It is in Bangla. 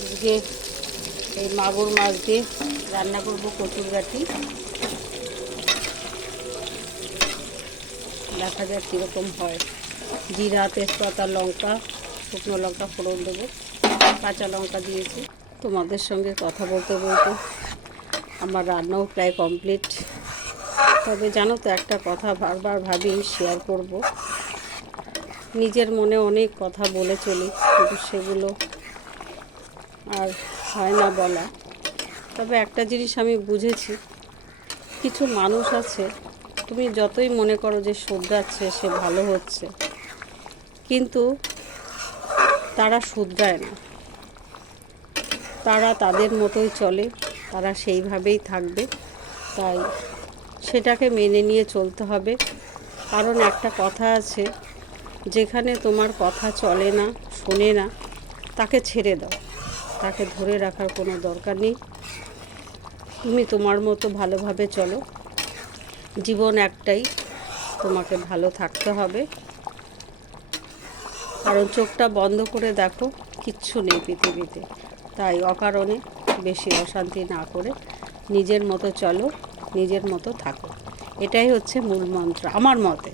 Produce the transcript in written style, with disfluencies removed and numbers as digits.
আজকে এই মাগুর মাছ দিয়ে রান্না করব কচুর গাঠি। দেখা যাক কীরকম হয়। জিরা, তেজপাতা, লঙ্কা, শুকনো লঙ্কা ফোড়ন দেবো, কাঁচা লঙ্কা দিয়েছি। তোমাদের সঙ্গে কথা বলতে বলতে আমার রান্নাও প্রায় কমপ্লিট। তবে জানো তো, একটা কথা বারবার ভাবি শেয়ার করব। নিজের মনে অনেক কথা বলে চলি, কিন্তু সেগুলো আর হয় না বলা। তবে একটা জিনিস আমি বুঝেছি, কিছু মানুষ আছে, তুমি যতই মনে করো যে শুধরাচ্ছে, সে ভালো হচ্ছে, কিন্তু তারা শুধরায় না। তারা তাদের মতোই চলে, তারা সেইভাবেই থাকবে। তাই সেটাকে মেনে নিয়ে চলতে হবে। কারণ একটা কথা আছে, যেখানে তোমার কথা চলে না, শোনে না, তাকে ছেড়ে দাও। তাকে ধরে রাখার কোনো দরকার নেই। তুমি তোমার মতো ভালোভাবে চলো। জীবন একটাই, তোমাকে ভালো থাকতে হবে। কারণ চোখটা বন্ধ করে দেখো, কিচ্ছু নেই পৃথিবীতে। তাই অকারণে বেশি অশান্তি না করে নিজের মতো চলো, নিজের মতো থাকো। এটাই হচ্ছে মূল মন্ত্র আমার মতে।